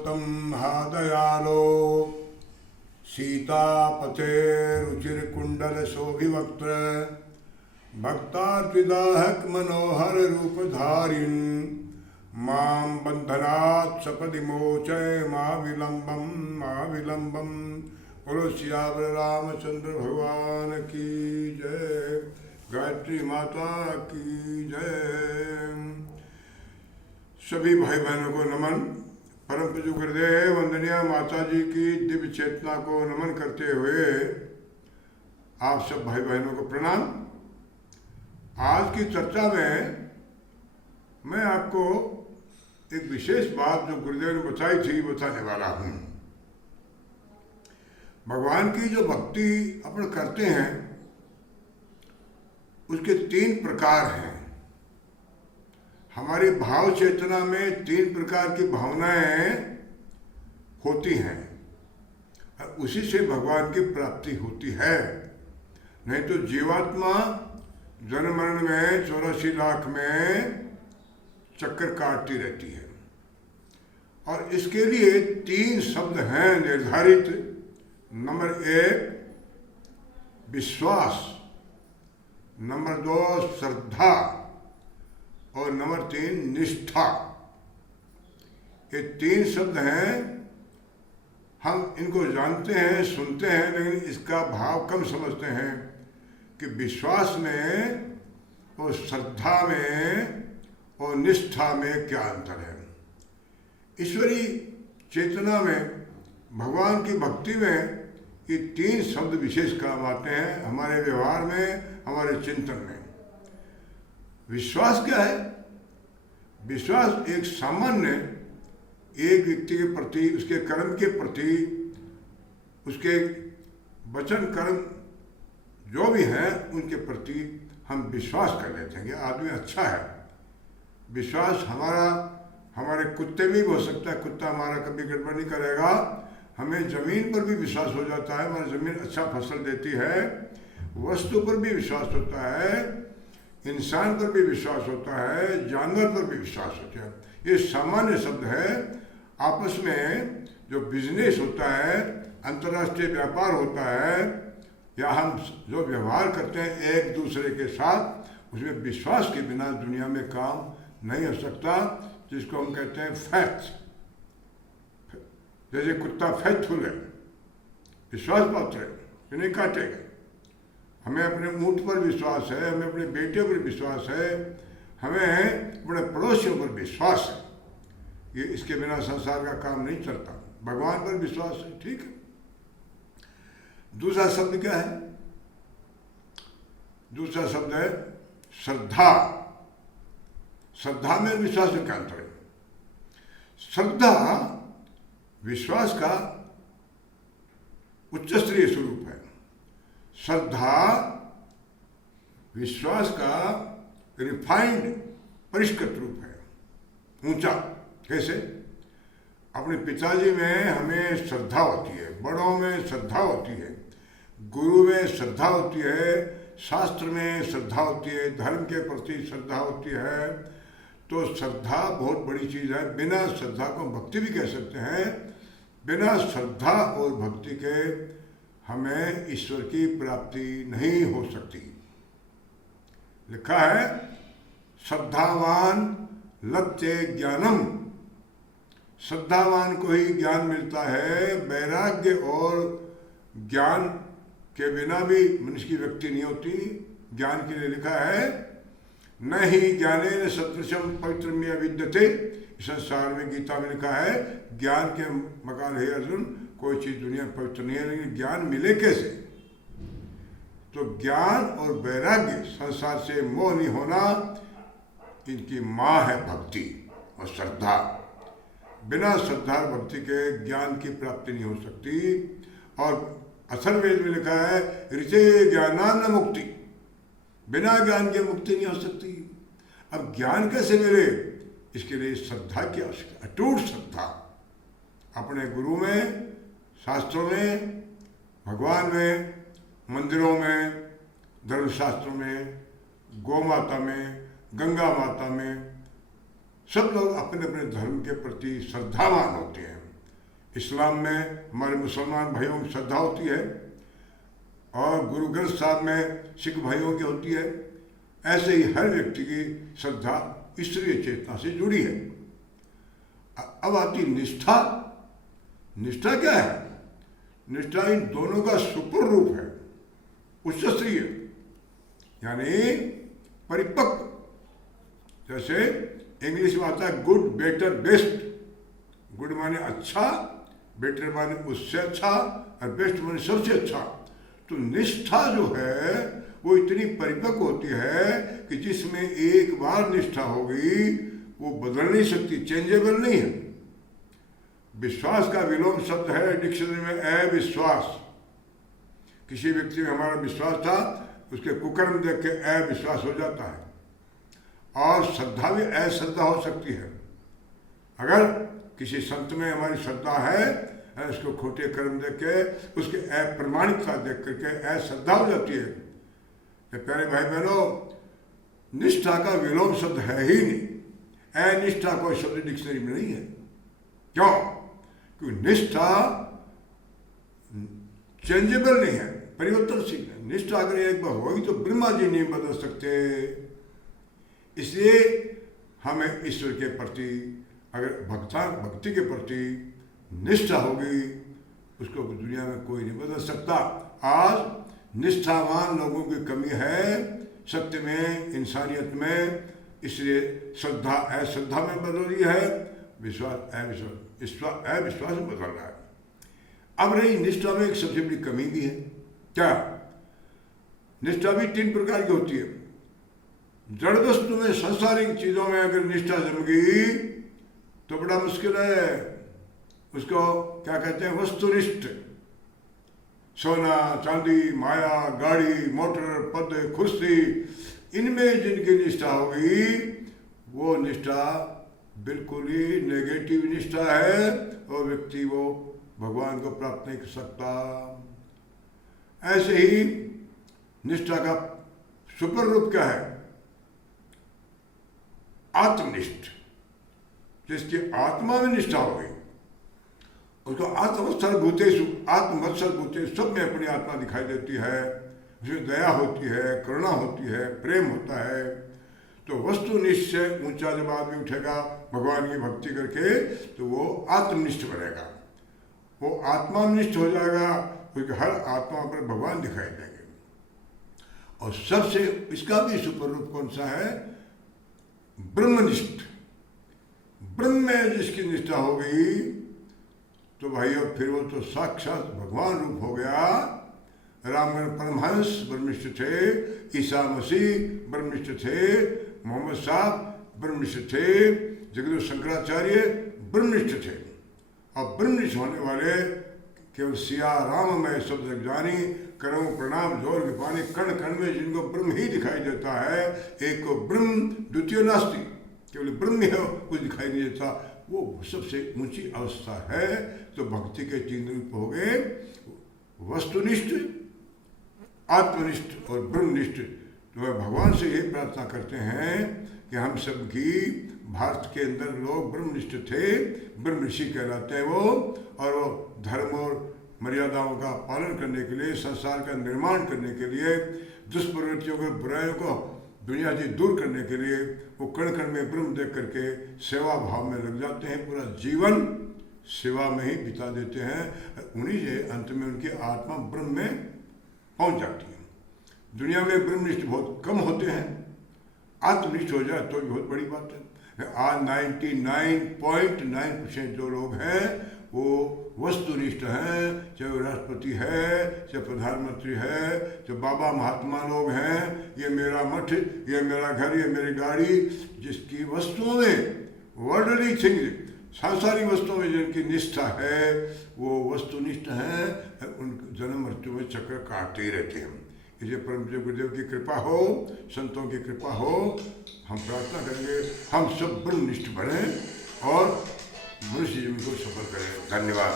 तं हा दयालो सीतापतेरुचिरकुण्डलशोभिवक्त्र भक्तार्पिदाहक मनोहर रूपधारिन् मां बन्धनात् सपदि मोचय मा विलम्बम बोलो सियावर रामचंद्र भगवान की जय। गायत्री माता की जय। सभी भाई बहनों को नमन। परम पूज्य गुरुदेव वंदनीय माता जी की दिव्य चेतना को नमन करते हुए आप सब भाई बहनों को प्रणाम। आज की चर्चा में मैं आपको एक विशेष बात जो गुरुदेव ने बताई थी बताने वाला हूँ। भगवान की जो भक्ति अपन करते हैं उसके 3 प्रकार हैं। हमारी भाव चेतना में 3 प्रकार की भावनाएं होती हैं और उसी से भगवान की प्राप्ति होती है। नहीं तो जीवात्मा जन्म मरण में 84 लाख में चक्कर काटती रहती है। और इसके लिए 3 शब्द हैं निर्धारित। नंबर 1 विश्वास, नंबर 2 श्रद्धा और नंबर 3 निष्ठा। ये 3 शब्द हैं। हम इनको जानते हैं, सुनते हैं, लेकिन इसका भाव कम समझते हैं कि विश्वास में और श्रद्धा में और निष्ठा में क्या अंतर है। ईश्वरी चेतना में भगवान की भक्ति में ये 3 शब्द विशेष काम आते हैं हमारे व्यवहार में, हमारे चिंतन में। विश्वास क्या है? विश्वास एक सामान्य एक व्यक्ति के प्रति, उसके कर्म के प्रति, उसके वचन कर्म जो भी हैं उनके प्रति हम विश्वास कर लेते हैं कि आदमी अच्छा है। विश्वास हमारे कुत्ते में भी हो सकता है। कुत्ता हमारा कभी गड़बड़ नहीं करेगा। हमें ज़मीन पर भी विश्वास हो जाता है, हमारी ज़मीन अच्छा फसल देती है। वस्तु पर भी विश्वास होता है, इंसान पर भी विश्वास होता है, जानवर पर भी विश्वास होता है। ये सामान्य शब्द है। आपस में जो बिजनेस होता है, अंतर्राष्ट्रीय व्यापार होता है, या हम जो व्यवहार करते हैं एक दूसरे के साथ, उसमें विश्वास के बिना दुनिया में काम नहीं हो सकता। जिसको हम कहते हैं फैक्ट। जैसे कुत्ता फैक्टफुल है, विश्वास पात्र है कि नहीं काटेगा। हमें अपने ऊँट पर विश्वास है, हमें अपने बेटे पर विश्वास है, हमें अपने पड़ोसियों पर विश्वास है। ये इसके बिना संसार का काम नहीं चलता। भगवान पर विश्वास है, ठीक है। दूसरा शब्द क्या है? दूसरा शब्द है श्रद्धा। श्रद्धा में विश्वास में क्या अंतर है? श्रद्धा विश्वास का उच्च स्तरीय स्वरूप है। श्रद्धा विश्वास का रिफाइंड परिष्कृत रूप है, ऊंचा। कैसे? अपने पिताजी में हमें श्रद्धा होती है, बड़ों में श्रद्धा होती है, गुरु में श्रद्धा होती है, शास्त्र में श्रद्धा होती है, धर्म के प्रति श्रद्धा होती है। तो श्रद्धा बहुत बड़ी चीज़ है। बिना श्रद्धा को भक्ति भी कह सकते हैं। बिना श्रद्धा और भक्ति के हमें ईश्वर की प्राप्ति नहीं हो सकती। लिखा है श्रद्धावान लभते ज्ञानम। श्रद्धावान को ही ज्ञान मिलता है। वैराग्य और ज्ञान के बिना भी मनुष्य की व्यक्ति नहीं होती। ज्ञान के लिए लिखा है न ही ज्ञानेन सदृशम पवित्रम अविद्यते। संसार में गीता में लिखा है ज्ञान के मकान है अर्जुन, कोई चीज़ दुनिया में पवित्र नहीं है। लेकिन ज्ञान मिले कैसे? तो ज्ञान और वैराग्य, संसार से मोह नहीं होना, इनकी माँ है भक्ति और श्रद्धा। बिना श्रद्धा और भक्ति के ज्ञान की प्राप्ति नहीं हो सकती। और अथर्ववेद में लिखा है ऋचे ज्ञानान न मुक्ति। बिना ज्ञान के मुक्ति नहीं हो सकती। अब ज्ञान कैसे मिले? इसके लिए श्रद्धा की आवश्यकता, अटूट श्रद्धा अपने गुरु में, शास्त्रों में, भगवान में, मंदिरों में, धर्मशास्त्रों में, गौ माता में, गंगा माता में। सब लोग अपने अपने धर्म के प्रति श्रद्धावान होते हैं। इस्लाम में हमारे मुसलमान भाइयों की श्रद्धा होती है और गुरु ग्रंथ साहब में सिख भाइयों की होती है, ऐसे ही हर व्यक्ति की श्रद्धा ईश्वरीय चेतना से जुड़ी है। अब आती निष्ठा। निष्ठा क्या है? निष्ठा इन दोनों का सुपर रूप है, उच्च स्तरीय, यानी परिपक्व। जैसे इंग्लिश में आता है गुड, बेटर, बेस्ट। गुड माने अच्छा, बेटर माने उससे अच्छा, और बेस्ट माने सबसे अच्छा। तो निष्ठा जो है वो इतनी परिपक्व होती है कि जिसमें एक बार निष्ठा होगी वो बदल नहीं सकती, चेंजेबल नहीं है। विश्वास का विलोम शब्द है डिक्शनरी में अविश्वास। किसी व्यक्ति में हमारा विश्वास था, उसके कुकर्म देख के अविश्वास हो जाता है। और श्रद्धा भी अश्रद्धा हो सकती है। अगर किसी संत में हमारी श्रद्धा है, उसको खोटे कर्म देख के, उसके अप्रमाणिकता देख करके अश्रद्धा हो जाती है। तो प्यारे भाई बहनों, निष्ठा का विलोम शब्द है ही नहीं। अनिष्ठा कोई शब्द डिक्शनरी में नहीं है। क्यों? क्योंकि निष्ठा चेंजेबल नहीं है, परिवर्तनशील है। निष्ठा अगर एक बार होगी तो ब्रह्मा जी नहीं बदल सकते। इसलिए हमें ईश्वर के प्रति अगर भक्ति के प्रति निष्ठा होगी, उसको दुनिया में कोई नहीं बदल सकता। आज निष्ठावान लोगों की कमी है सत्य में, इंसानियत में, इसलिए श्रद्धा अश्रद्धा में बदल रही है, विश्वास अविश्वास में बदल रहा है। अब रही निष्ठा में एक सबसे बड़ी कमी भी है। क्या? निष्ठा भी 3 प्रकार की होती है। जड़ वस्तु में, सांसारिक चीजों में अगर निष्ठा जम गई तो बड़ा मुश्किल है। उसको क्या कहते हैं? वस्तुनिष्ठ। सोना, चांदी, माया, गाड़ी, मोटर, पद, कुर्सी, इनमें जिनकी निष्ठा होगी वो निष्ठा बिल्कुल ही नेगेटिव निष्ठा है और व्यक्ति वो भगवान को प्राप्त नहीं कर सकता। ऐसे ही निष्ठा का सुपर रूप क्या है? आत्मनिष्ठ। जिसकी आत्मा में निष्ठा हो गई, उसको आत्मवत्सल भूतेषु, आत्मवत्सल भूतेषु, सब में अपनी आत्मा दिखाई देती है। उसमें दया होती है, करुणा होती है, प्रेम होता है। तो वस्तुनिष्ठ से ऊंचा जब आदमी उठेगा भगवान की भक्ति करके तो वो आत्मनिष्ठ बनेगा, वो आत्मानिष्ठ हो जाएगा, क्योंकि हर आत्मा पर भगवान दिखाई देंगे। और सबसे इसका भी सुपर रूप कौन सा है? ब्रह्मनिष्ठ। ब्रह्म में जिसकी निष्ठा हो गई तो भाइयों फिर वो तो साक्षात भगवान रूप हो गया। रामगण परमहंस ब्रह्मनिष्ठ थे, ईसा मसीह ब्रह्मनिष्ठ थे, मोहम्मद साहब ब्रह्मनिष्ठ थे, जगदीश शंकराचार्य ब्रह्मनिष्ठ थे। और ब्रह्मनिष्ठ होने वाले केवल सिया राम में शब्द जग जानी, करो प्रणाम जोर के पानी, कण कण में जिनको ब्रह्म ही दिखाई देता है। एक को ब्रह्म, द्वितीय नास्ति, केवल ब्रह्म है, कुछ दिखाई नहीं देता, वो सबसे ऊंची अवस्था है। तो भक्ति के 3 रूप हो गए, वस्तुनिष्ठ, आत्मनिष्ठ और ब्रह्मनिष्ठ। तो वह भगवान से ये प्रार्थना करते हैं कि हम सबकी भारत के अंदर लोग ब्रह्मनिष्ठ थे, ब्रह्म ऋषि कहलाते हैं वो, और वो धर्म और मर्यादाओं का पालन करने के लिए, संसार का निर्माण करने के लिए, दुष्प्रवृत्तियों को, बुराइयों को दुनिया से दूर करने के लिए वो कण कण में ब्रह्म देख करके सेवा भाव में लग जाते हैं, पूरा जीवन सेवा में ही बिता देते हैं। उन्हीं से अंत में उनकी आत्मा ब्रह्म में पहुंच जाती है। दुनिया में ब्रह्मनिष्ठ बहुत कम होते हैं, आत्मनिष्ठ हो जाए तो बहुत बड़ी बात है। आज 99.9% जो लोग हैं वो वस्तुनिष्ठ हैं, चाहे वो राष्ट्रपति है, चाहे प्रधानमंत्री है, चाहे बाबा महात्मा लोग हैं। ये मेरा मठ, ये मेरा घर, ये मेरी गाड़ी, जिसकी वस्तुओं में, वर्ल्डली थिंग्स, सांसारिक वस्तुओं में जिनकी निष्ठा है वो वस्तुनिष्ठ हैं, उन जन्म मृत्यु में चक्र काटते ही रहते हैं। इसे परम पूज्य गुरुदेव की कृपा हो, संतों की कृपा हो, हम प्रार्थना करेंगे हम सब ब्रह्मनिष्ठ बने और मनुष्य जीवन को सफल करें। धन्यवाद।